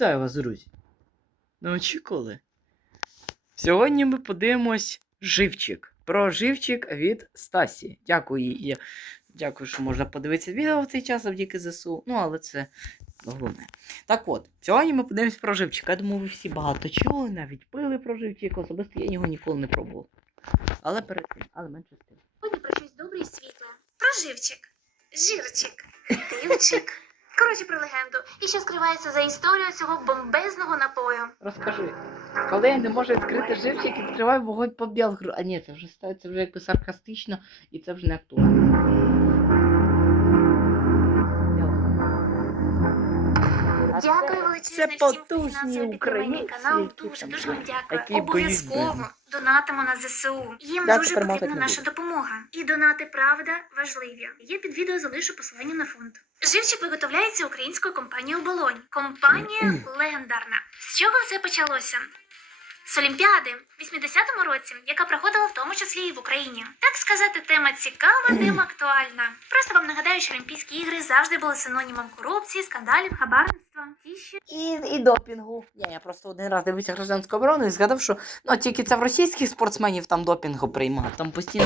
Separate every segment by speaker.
Speaker 1: Вітаю вас, друзі. Не очікували. Сьогодні ми подивимось живчик. Про живчик від Стасі. Дякую їй. Дякую, що можна подивитися відео в цей час завдяки ЗСУ. Ну, але це головне. Так от, сьогодні ми подивимось про живчик. Я думаю, ви всі багато чули, навіть пили про живчик. Особисто я його ніколи не пробував. Але перед тим, але менше з тим.
Speaker 2: Сьогодні про щось добре і світле. Про живчик, жирчик, дивчик. Коротше, про легенду. І що скривається за історією цього бомбезного напою.
Speaker 1: Розкажи. Коли я не можу відкрити живчик відкриваю вогонь по білгру. А ні, це вже стається вже якби саркастично і це вже не актуально.
Speaker 2: Дякую величезне
Speaker 1: це
Speaker 2: всім,
Speaker 1: потужні українці,
Speaker 2: канал. Дуже, дуже вам дякую. Обов'язково донатимо на ЗСУ. Їм
Speaker 1: Я
Speaker 2: дуже потрібна наша допомога. І донати правда важливі. Я під відео залишу посилання на фонд. Живчик виготовляється українською компанією Болонь. Компанія легендарна. З чого все почалося? З Олімпіади в 80-му році, яка проходила в тому числі і в Україні. Так сказати, тема цікава, тема актуальна. Просто вам нагадаю, що Олімпійські ігри завжди були синонімом корупції, скандалів, хабарництва. І ще
Speaker 1: І, і допінгу. Ні, я просто один раз дивився гражданську оборону і згадав, що ну тільки це в російських спортсменів там допінгу приймав. Там постійно,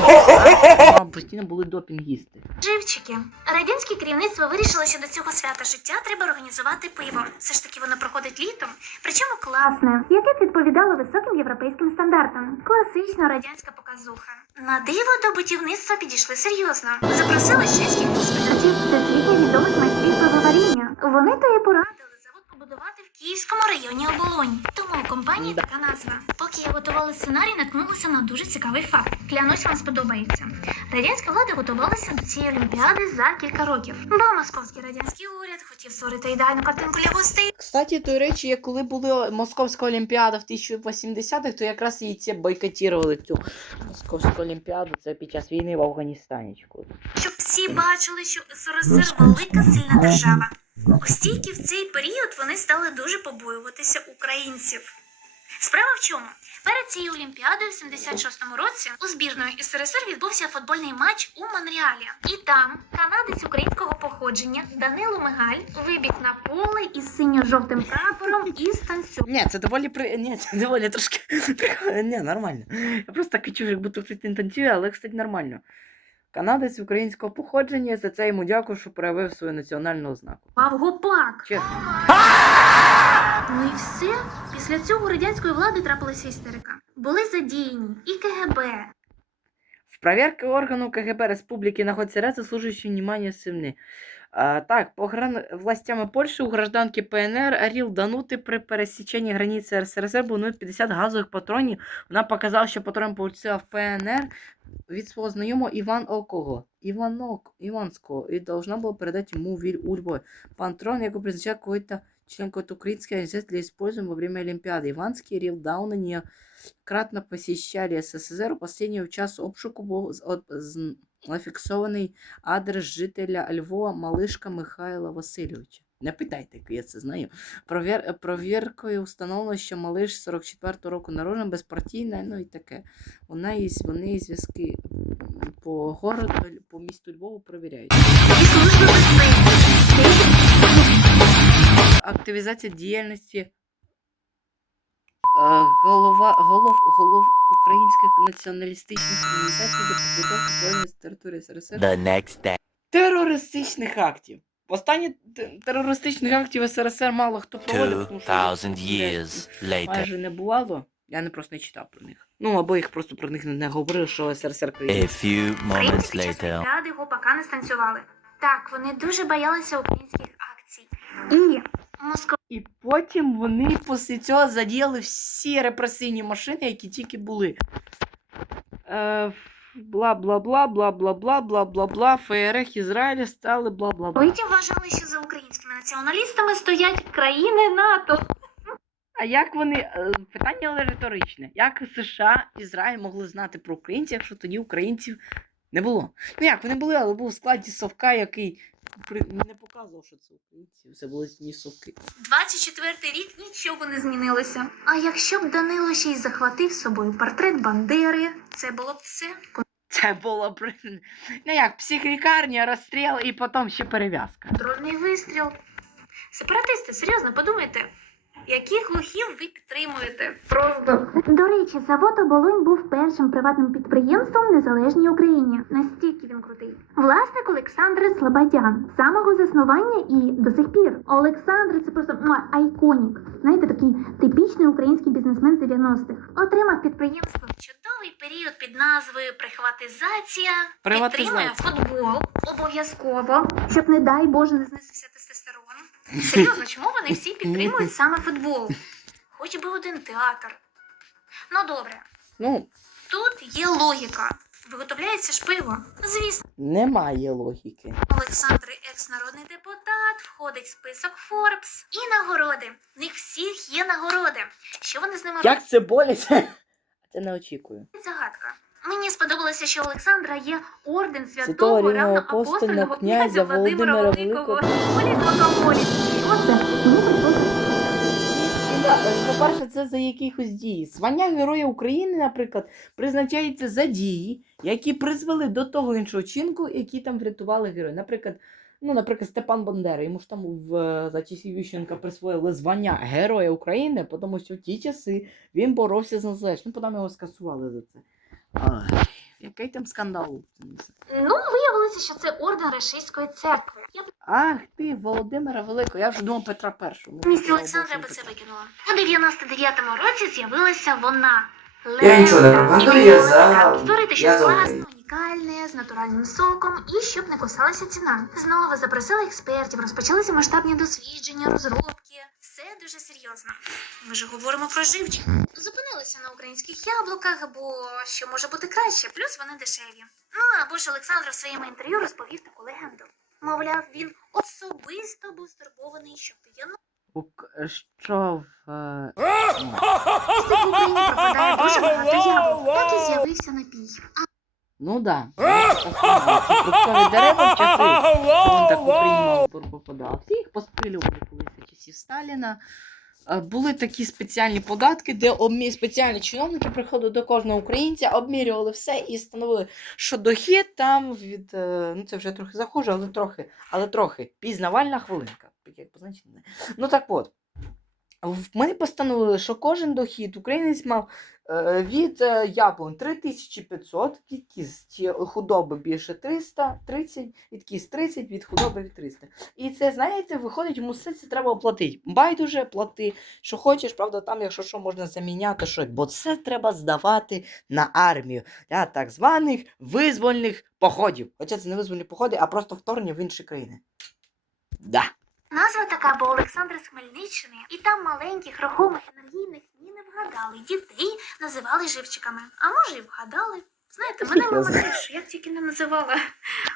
Speaker 1: там постійно були допінгісти.
Speaker 2: живчики. Радянське керівництво вирішило, що до цього свята життя треба організувати пиво. Все ж таки воно проходить літом, причому класне, яке відповідало високим європейським стандартам. Класична радянська показуха. На диво до будівництва підійшли серйозно. Запросили чеських експертів, всесвітньо відомих майстрів пивоваріння. Вони то і порадили завод побудувати в Київському районі Оболонь. Тому у компанії
Speaker 1: Да.
Speaker 2: така назва. Поки я готувала сценарій, наткнулася на дуже цікавий факт. Клянусь, вам сподобається. Радянська влада готувалася до цієї олімпіади за кілька років, бо московський радянський уряд хотів створити ідеальну картинку для гостей.
Speaker 1: Кстати, до речі, як коли була Московська Олімпіада в 1080-х, то якраз і ці бойкотували цю Московську Олімпіаду. Це під час війни в Афганістані.
Speaker 2: щоб всі бачили, що СРСР велика сильна держава. Ось в цей період вони стали дуже побоюватися українців. Справа в чому? Перед цією олімпіадою в 76-му році у збірної СРСР відбувся футбольний матч у Монреалі. І там канадець українського походження Данило Мигаль вибіг на поле із синьо-жовтим прапором і станцював.
Speaker 1: Ні, це доволі при. Ні, це доволі трошки. Ні, нормально. Я просто так відчув, як будто хтось не танцює, але, кстати, нормально. Канадець українського походження, за це йому дякую, що проявив свою національну ознаку.
Speaker 2: гопак.
Speaker 1: Чесно.
Speaker 2: Ну і все. Після цього у радянської влади трапилася істерика. Були задіяні і КГБ,
Speaker 1: В проверке органу КГБ Республики находятся ряд заслуживающих внимания сильны. А, так, по гран... властями Польщі у гражданки ПНР Аріл Данути при пересіченні границі СРСР було 50 газових патронів. Вона показала, що патрон в ПНР від свого знайомого Іван Окого. Іванок, Іванського. І должна була передати йому віль у. Патрон, який призначав какой-то член какой-то украинской для использования во время Олимпиады. Иванский Рил Дауна неоднократно посещали СССР. У последнего часу обшуку з- зафіксований адрес жителя Львова Малишка Михайла Васильовича. Не питайте, як я це знаю. Провір... Провіркою встановлено, що Малиш 44-го року народжена, безпартійна, ну і таке. Вона і вони зв'язки по городу, по місту Львову
Speaker 2: безпеки.
Speaker 1: активізація діяльності голова, голов, голов українських націоналістичних організацій для підготовки з території СРСР
Speaker 3: The next day.
Speaker 1: терористичних актів. Останні те- терористичних актів СРСР мало хто проводив, тому що
Speaker 3: years later.
Speaker 1: майже не бувало. Я не просто не читав про них. Ну або їх просто про них не, говорили, що СРСР
Speaker 2: час
Speaker 3: later.
Speaker 2: Олімпіади гопака не станцювали. Так, вони дуже боялися українських акцій. І Москва
Speaker 1: І потім вони після цього задіяли всі репресивні машини, які тільки були. Е, бла бла бла бла бла бла бла бла бла ФРХ Ізраїля стали бла бла бла.
Speaker 2: Потім вважали, що за українськими націоналістами стоять країни НАТО.
Speaker 1: А як вони. е, Питання але риторичне. Як США, Ізраїль могли знати про українців, якщо тоді українців не було? Ну як, вони були, але був у складі совка, який при- не показував, що це українці. Це були ні совки.
Speaker 2: 24-й рік нічого не змінилося. А якщо б Данило ще й захватив з собою портрет Бандери, це було б все.
Speaker 1: Це було б. Ну як, психлікарня, розстріл і потім ще перев'язка.
Speaker 2: Контрольний вистріл. Сепаратисти, серйозно, подумайте. Яких лохів ви підтримуєте? Просто до речі, завод оболонь був першим приватним підприємством в незалежній Україні. Настільки він крутий. Власник Олександр Слободян, з самого заснування і до сих пір. Олександр це просто муа, айконік. Знаєте, такий типічний український бізнесмен з 90-х. Отримав підприємство в чудовий період під назвою Прихватизація.
Speaker 1: Приватизація.
Speaker 2: Підтримує футбол обов'язково, щоб не дай Боже не знизився тестостерон. Серйозно, чому вони всі підтримують саме футбол? Хоч би один театр. Ну добре,
Speaker 1: Ну,
Speaker 2: тут є логіка. Виготовляється ж пиво. Звісно,
Speaker 1: немає логіки.
Speaker 2: Олександр, екс-народний депутат, входить в список Forbes. І нагороди. В них всіх є нагороди. Що вони з ними
Speaker 1: Як це боляче? Це не очікую.
Speaker 2: Загадка. Мені сподобалося, що Олександра є орден
Speaker 1: Святого
Speaker 2: равноапостольного
Speaker 1: апостола
Speaker 2: князя
Speaker 1: Володимира
Speaker 2: Великого.
Speaker 1: По-перше, це за якихось дії. Звання Героя України, наприклад, призначається за дії, які призвели до того іншого чинку, які там врятували героя. Наприклад, ну, наприклад, Степан Бандера, йому ж там в за часів Ющенка присвоїли звання Героя України, тому що в ті часи він боровся за незалежність. Ну, потім його скасували за це. Ай, який там скандал?
Speaker 2: Ну, виявилося, що це орден Рашистської церкви. Я б
Speaker 1: Ах ти, Володимира Великого, я вже думав Петра Першого.
Speaker 2: місті Олександра би це викинула. У 99-му році з'явилася вона.
Speaker 4: Я нічого не пропоную, я за-
Speaker 2: Створити щось
Speaker 4: я за
Speaker 2: власне,
Speaker 4: Україну.
Speaker 2: унікальне, з натуральним соком і щоб не кусалася ціна. Знову запросили експертів, розпочалися масштабні дослідження, розробки. Все дуже серйозно. Ми ж говоримо про живчик. Зупинилися на українських яблуках, бо що може бути краще, плюс вони дешеві. Ну або ж Олександр в своєму інтерв'ю розповів таку легенду. Мовляв, він особисто був стурбований, щоб 90
Speaker 1: Ук- Що в. е,
Speaker 2: Україні пропадає дуже багато яблук. Так і з'явився напій.
Speaker 1: Ну да. Фруктові дерева в часи, він так приймав попадав. Всі їх пострілювали колись часів Сталіна. Е, Були такі спеціальні податки, де обмі... спеціальні чиновники приходили до кожного українця, обмірювали все і встановили, що дохід там від. е, Ну це вже трохи захоже, але трохи, але трохи. Пізнавальна хвилинка. Ну так от. Ми постановили, що кожен дохід українець мав від е, яблунь 3500, від кісті худоби більше 330, від кіст 30, від худоби від 300. І це, знаєте, виходить, все це треба оплатити. Байдуже плати, що хочеш, правда, там, якщо що, можна заміняти щось, бо це треба здавати на армію для так званих визвольних походів. Хоча це не визвольні походи, а просто вторгнення в інші країни. Да.
Speaker 2: Назва така, бо Олександр з Хмельниччини, і там маленьких, рухомих, енергійних не вгадали. Дітей називали живчиками. А може, і вгадали. Знаєте, мене мама теж як тільки не називала.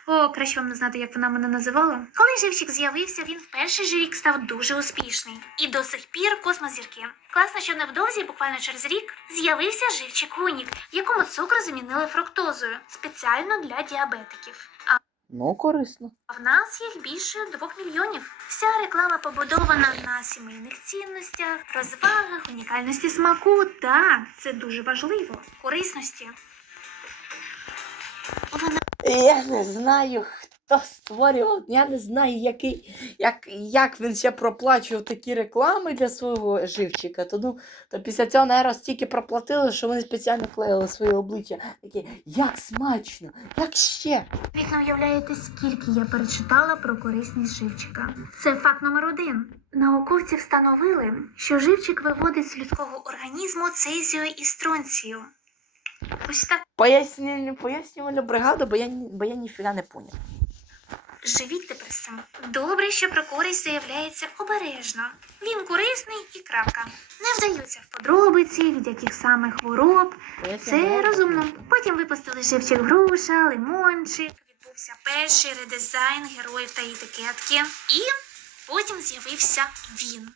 Speaker 2: О, краще вам не знати, як вона мене називала. Коли живчик з'явився, він в перший же рік став дуже успішний. І до сих пір космозірки. Класно, що невдовзі, буквально через рік, з'явився живчик Гунік, в якому цукру замінили фруктозою спеціально для діабетиків. А
Speaker 1: Ну, корисно.
Speaker 2: а в нас їх більше двох мільйонів. Вся реклама побудована на сімейних цінностях, розвагах, унікальності смаку. Так, це дуже важливо. Корисності. Вона
Speaker 1: Я не знаю, хто створював, я не знаю, який, як, як він ще проплачував такі реклами для свого живчика. То, ну, то після цього, наверное, стільки проплатили, що вони спеціально клеїли своє обличчя. Такі, як смачно, як ще.
Speaker 2: навіть не уявляєте, скільки я перечитала про корисність живчика. Це факт номер один. Науковці встановили, що живчик виводить з людського організму цезію і стронцію. Ось так.
Speaker 1: Пояснювальну, бригаду, бо я, бо я ніфіга не поняв.
Speaker 2: Живіть тепер цим. Добре, що про користь заявляється обережно. Він корисний і крапка. Не вдаються в подробиці, від яких саме хвороб. Це розумно. Потім випустили живчик груша, лимончик. Відбувся перший редизайн героїв та етикетки. І потім з'явився він.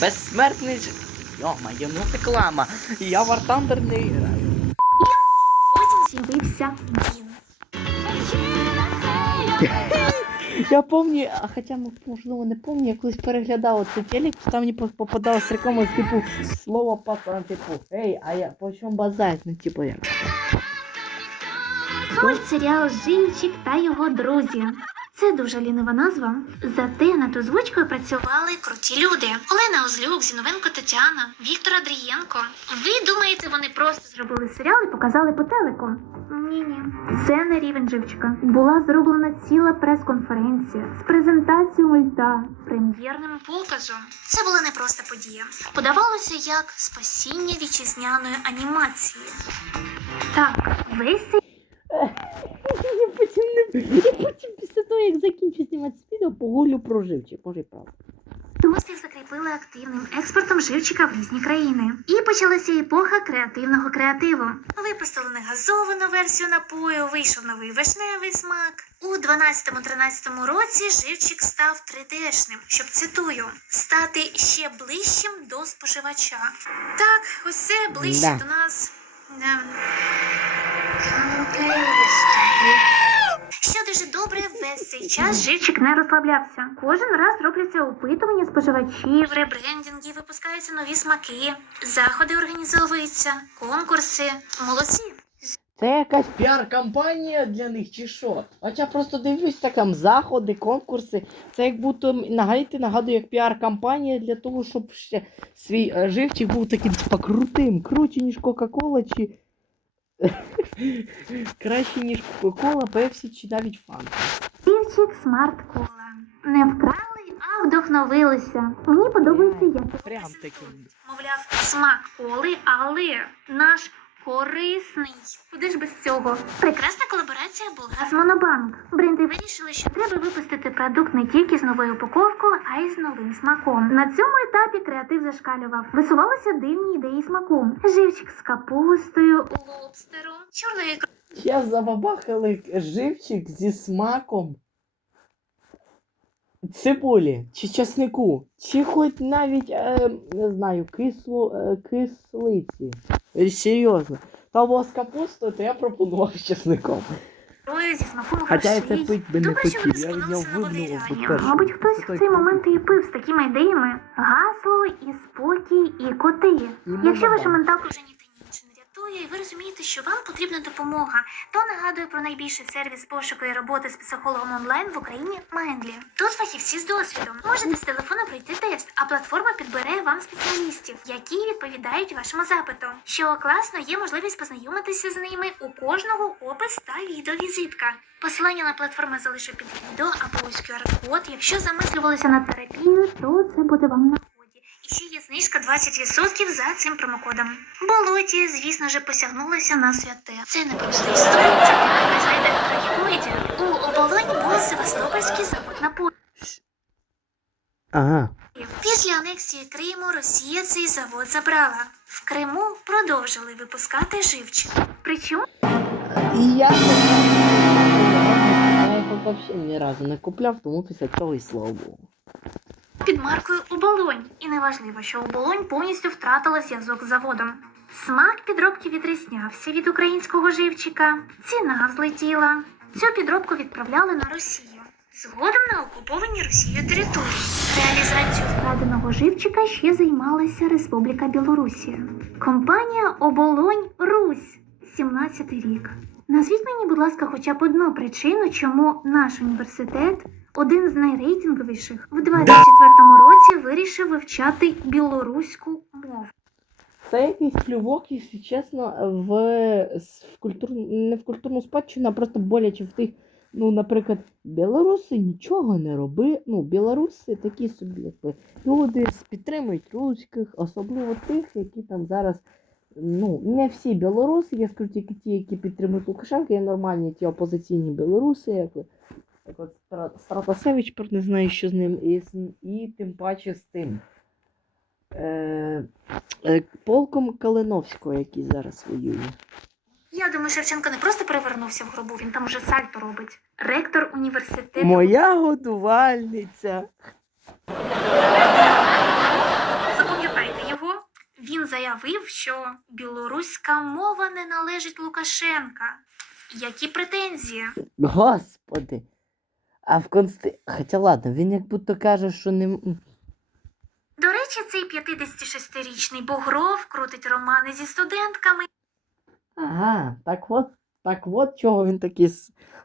Speaker 1: Безсмертний ж. Йо-моє, ну реклама. Я в War не граю.
Speaker 2: Потім з'явився він.
Speaker 1: Я пам'ятаю, а хоча можливо не помню, я колись переглядав цей телек, то там мені по- попадалось реклама типу слово пацан, типу, ей, а я по чому базать? Ну, типу як.
Speaker 2: Культ серіал Жінчик та його друзі. Це дуже лінива назва. Зате над озвучкою працювали круті люди: Олена Озлюк, Зіновенко Тетяна, Віктор Андрієнко. Ви думаєте, вони просто зробили серіал і показали по телеку? Ні, ні. Це не рівень живчика. Була зроблена ціла прес-конференція з презентацією мульта, прем'єрним показом. Це була не просто подія. Подавалося як спасіння вітчизняної анімації. Так, весь цей
Speaker 1: Я потім не я потім після того, як закінчу знімати відео, погулю про живчик, може і правда.
Speaker 2: Успіх закріпили активним експортом живчика в різні країни. І почалася епоха креативного креативу. Випустили негазовану версію напою, вийшов новий вишневий смак. У 12-13 році живчик став 3D-шним, щоб цитую, стати ще ближчим до споживача. Так, ось це ближче
Speaker 1: Да.
Speaker 2: до нас. Ем, Що дуже добре, весь цей час живчик не розслаблявся. Кожен раз робляться опитування споживачів, ребрендінги, випускаються нові смаки, заходи організовуються, конкурси. Молодці.
Speaker 1: Це якась піар-кампанія для них чи що? От я просто дивлюсь, так там заходи, конкурси. Це як будто нагадайте, нагадую, як піар-кампанія для того, щоб ще свій е, живчик був таким типа крутим, круче, ніж Кока-Кола, чи краще, ніж Кока-Кола, Пепсі, чи навіть Фанта.
Speaker 2: Живчик смарт кола. Не вкрали, а вдохновилися. Мені подобається, як
Speaker 1: Прям таким.
Speaker 2: Мовляв, смак коли, але наш корисний. Куди ж без цього? Прекрасна колаборація була з Монобанк. Бренди вирішили, що треба випустити продукт не тільки з новою упаковкою, а й з новим смаком. На цьому етапі креатив зашкалював. Висувалися дивні ідеї смаку. Живчик з капустою, лобстером, чорною ікрою.
Speaker 1: Ще забабахали живчик зі смаком цибулі чи часнику, чи хоч навіть, е, не знаю, кисло, е, кислиці. Серйозно. Та було з капустою, то я пропонував з часником. Хоча я це пить би не
Speaker 2: Добре, що ви
Speaker 1: хотів, я від нього
Speaker 2: на
Speaker 1: вибнув би перший.
Speaker 2: Мабуть, хтось
Speaker 1: Це
Speaker 2: в цей момент і пив з такими ідеями. Гасло і спокій, і коти.
Speaker 1: І
Speaker 2: Якщо ваша менталка вже ні та рятує, і ви розумієте, що вам потрібна допомога, то нагадую про найбільший сервіс пошуку і роботи з психологом онлайн в Україні Мендлі. Тут фахівці з досвідом. Можете з телефона пройти тест, а платформа підбере вам спеціалістів, які відповідають вашому запиту. Що класно, є можливість познайомитися з ними у кожного опис та відеовізитка. Посилання на платформу залишу під відео або ось QR-код. Якщо замислювалися над терапією, то це буде вам на ще є знижка 20% за цим промокодом. Болоті, звісно ж, посягнулися на святе. Це не просто історія, це ви знайдете трагікоїдів. У оболоні був Севастопольський завод напоїв.
Speaker 1: Ага.
Speaker 2: Після анексії Криму Росія цей завод забрала. В Криму продовжили випускати живчик. Причому
Speaker 1: я я його взагалі ні разу не купляв, тому після цього і слава Богу.
Speaker 2: Під маркою Оболонь. І неважливо, що Оболонь повністю втратила зв'язок з заводом. Смак підробки відрізнявся від українського живчика, ціна взлетіла. Цю підробку відправляли на Росію. Згодом на окуповані Росією території. Реалізацією вкраденого живчика ще займалася Республіка Білорусія. Компанія Оболонь Русь, 17 рік. Назвіть мені, будь ласка, хоча б одну причину, чому наш університет, один з найрейтинговіших, в 24-му році вирішив вивчати білоруську мову.
Speaker 1: Це якийсь плювок, якщо чесно, в, в культур... не в культурну спадщину, а просто боляче в тих, ну, наприклад, білоруси нічого не роби. Ну, білоруси такі собі люди підтримують руських, особливо тих, які там зараз. Ну, не всі білоруси, я скажу тільки ті, які підтримують Лукашенка, є нормальні ті опозиційні білоруси, як, як от Стратасевич, не знаю, що з ним, і, і тим паче з тим. Е, е, полком Калиновського, який зараз воює.
Speaker 2: Я думаю, Шевченко не просто перевернувся в гробу, він там уже сальто робить. Ректор університету
Speaker 1: Моя годувальниця.
Speaker 2: Запам'ятайте його. Він заявив, що білоруська мова не належить Лукашенка. Які претензії?
Speaker 1: Господи. А в консти. Хоча ладно, він як будто каже, що не.
Speaker 2: До речі, цей 56-річний Богров крутить романи зі студентками.
Speaker 1: Ага, так от Так от чого він такий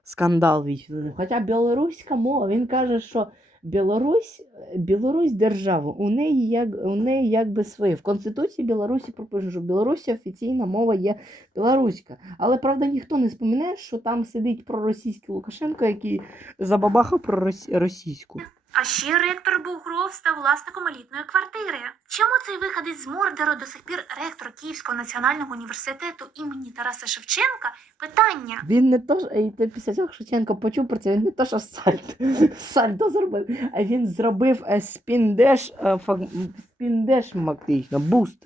Speaker 1: скандал вічний. Хоча білоруська мова, він каже, що Білорусь, Білорусь держава, у неї як у неї якби своє. В Конституції Білорусі прописано, що в Білорусі офіційна мова є білоруська. Але правда ніхто не споминає, що там сидить проросійський Лукашенко, який забабахав про рос- російську.
Speaker 2: А ще ректор Бугров став власником елітної квартири. Чому цей виходець з Мордору до сих пір ректор Київського національного університету імені Тараса Шевченка? Питання.
Speaker 1: Він не то ж, і ти після цього Шевченко почув про це, він не то, що сальдо, сальдо зробив, а він зробив е, спіндеш, е, спіндеш фактично, буст.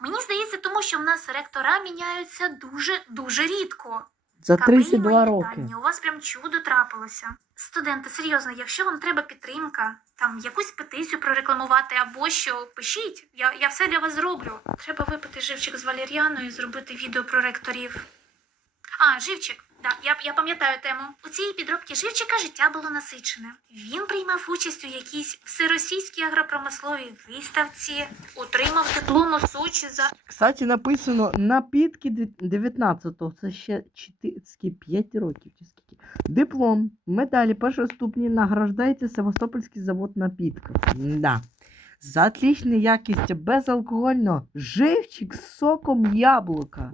Speaker 2: Мені здається, тому що в нас ректора міняються дуже дуже рідко.
Speaker 1: За
Speaker 2: Капрі,
Speaker 1: 32
Speaker 2: мої
Speaker 1: роки.
Speaker 2: У вас прям чудо трапилося. Студенти, серйозно, якщо вам треба підтримка, там якусь петицію прорекламувати або що, пишіть. Я, я все для вас зроблю. Треба випити живчик з валеріаною і зробити відео про ректорів. А, живчик. Да, я, я пам'ятаю тему. У цій підробці живчика життя було насичене. Він приймав участь у якійсь всеросійській агропромисловій виставці, отримав диплом у Сочі за
Speaker 1: Кстати, написано напітки 19-го, це ще 5 років скільки. Диплом, медалі першого ступені награждається Севастопольський завод напітків. Да. За отличну якість безалкогольного живчик з соком яблука.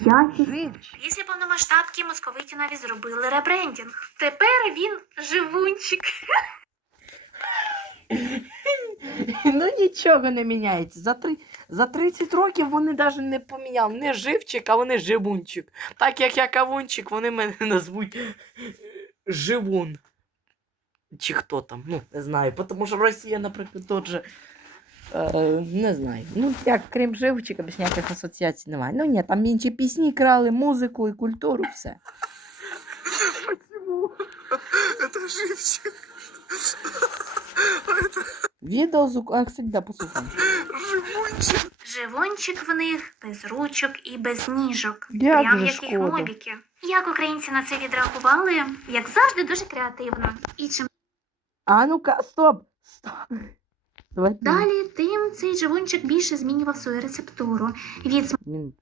Speaker 2: Якість. Після повномасштабки московиті навіть зробили ребрендінг. Тепер він живунчик.
Speaker 1: Ну нічого не міняється. За, три, за 30 років вони навіть не поміняли. Не живчик, а вони живунчик. Так як я кавунчик, вони мене назвуть живун. Чи хто там, ну, не знаю. Тому що Росія, наприклад, тот же. Е, не знаю. Ну, як крім живчика, більш ніяких асоціацій немає. Ну ні, там інші пісні крали, музику і культуру, все.
Speaker 5: Почему? Это живчик.
Speaker 1: Відео з кстати, да, послухаємо.
Speaker 5: Живунчик.
Speaker 2: Живунчик в них без ручок і без ніжок.
Speaker 1: Як
Speaker 2: Прям
Speaker 1: же
Speaker 2: як їх
Speaker 1: шкода.
Speaker 2: мобіки. Як українці на це відреагували, як завжди, дуже креативно. І чим
Speaker 1: А ну-ка, стоп! Стоп. Давайте.
Speaker 2: далі, тим цей живунчик більше змінював свою рецептуру. Від
Speaker 1: Він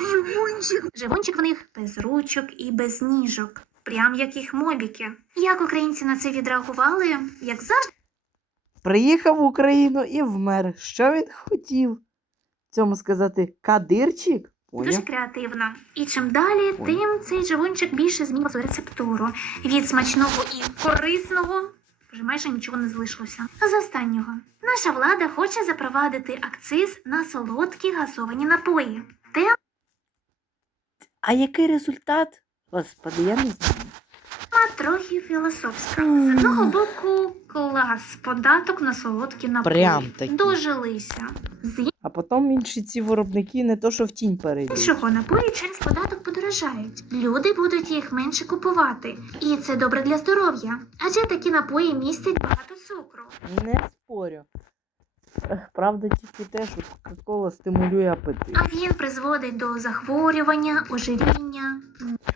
Speaker 5: Живунчик.
Speaker 2: Живунчик в них без ручок і без ніжок. Прям як їх мобіки. Як українці на це відреагували, як завжди.
Speaker 1: приїхав в Україну і вмер. Що він хотів? Цьому сказати кадирчик?
Speaker 2: Дуже
Speaker 1: Поняв?
Speaker 2: креативно. І чим далі,
Speaker 1: Ой.
Speaker 2: тим цей живунчик більше змінював свою рецептуру. Від смачного і корисного вже майже нічого не залишилося. З останнього наша влада хоче запровадити акциз на солодкі газовані напої. Те...
Speaker 1: А який результат? Господи, я не знаю.
Speaker 2: Трохи філософська. З одного боку, клас, податок на солодкі напої.
Speaker 1: Прям.
Speaker 2: Дожилися. З
Speaker 1: А потім інші ці виробники не то, що в тінь перейдуть.
Speaker 2: іншого напої через податок подорожають. Люди будуть їх менше купувати. І це добре для здоров'я. Адже такі напої містять багато цукру.
Speaker 1: Не спорю. Правда, тільки те, що Кока-Кола стимулює апетит.
Speaker 2: А він призводить до захворювання, ожиріння.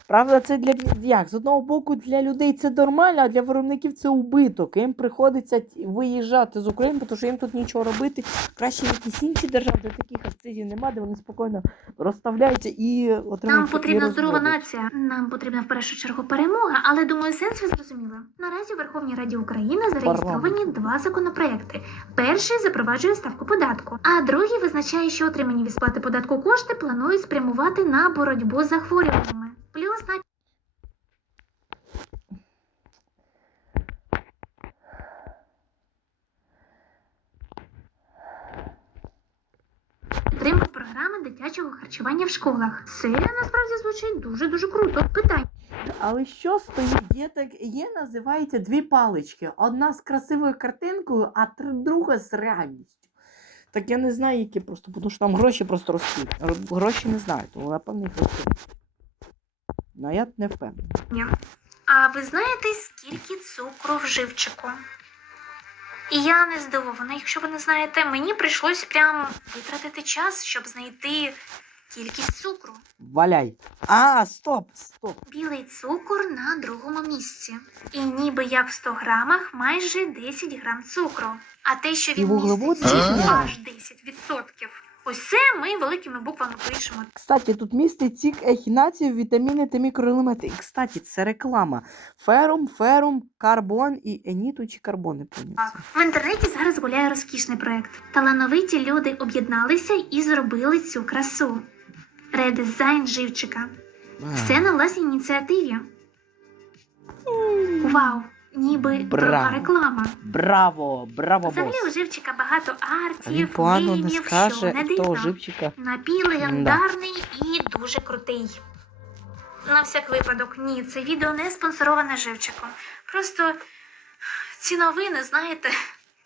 Speaker 1: Правда, це для як? З одного боку, для людей це нормально, а для виробників це убиток. Їм приходиться виїжджати з України, тому що їм тут нічого робити. Краще якісь інші держави, де таких акцизів немає, де вони спокійно розставляються і отримують.
Speaker 2: Нам потрібна здорова нація. Нам потрібна в першу чергу перемога, але думаю, сенс ви зрозуміли. Наразі у Верховній Раді України зареєстровані два законопроекти. Перший запроваджує ставку податку, а другий визначає, що отримані від сплати податку кошти планують спрямувати на боротьбу з захворюваннями. Плюс на програми дитячого харчування в школах. Це насправді звучить дуже дуже круто. Питання.
Speaker 1: Але що стоїть? Є так є, називається дві палички. Одна з красивою картинкою, а друга з реальністю. Так я не знаю, які просто, тому що там гроші просто ростуть. Гроші не знаю, тому напевно їх ростуть. Ну, я не впевнений.
Speaker 2: А ви знаєте, скільки цукру в живчику? І я не здивована, якщо ви не знаєте, мені прийшлось прям витратити час, щоб знайти кількість цукру.
Speaker 1: Валяй. А, стоп, стоп.
Speaker 2: Білий цукор на другому місці. І ніби як в 100 грамах майже 10 грам цукру. А те, що
Speaker 1: І
Speaker 2: він
Speaker 1: вуглеводи
Speaker 2: містить
Speaker 1: десять
Speaker 2: аж 10%. Ось це ми великими буквами пишемо.
Speaker 1: Кстати, тут містить цік ехінацію, вітаміни та мікроелементи. І, кстати, це реклама. Ферум, ферум, карбон і еніту чи карбон, не пам'ятаю.
Speaker 2: В інтернеті зараз гуляє розкішний проект. Талановиті люди об'єдналися і зробили цю красу. Редизайн живчика. Все на власній ініціативі. Вау! Ніби
Speaker 1: Браво.
Speaker 2: реклама.
Speaker 1: Браво, браво,
Speaker 2: Взагалі у
Speaker 1: бос.
Speaker 2: живчика багато
Speaker 1: А він
Speaker 2: артів,
Speaker 1: погано не
Speaker 2: мемів, що
Speaker 1: скаже,
Speaker 2: не дивно.
Speaker 1: живчика.
Speaker 2: Напій легендарний і дуже крутий. На всяк випадок, ні, це відео не спонсороване живчиком. Просто ці новини, знаєте.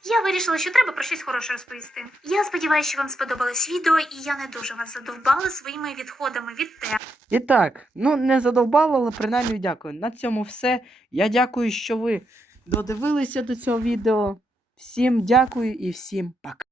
Speaker 2: Я вирішила, що треба про щось хороше розповісти. Я сподіваюся, що вам сподобалось відео, і я не дуже вас задовбала своїми відходами від тем.
Speaker 1: І так, ну не задовбала, але принаймні дякую. На цьому все. Я дякую, що ви додивилися до цього відео. Всім дякую і всім пока.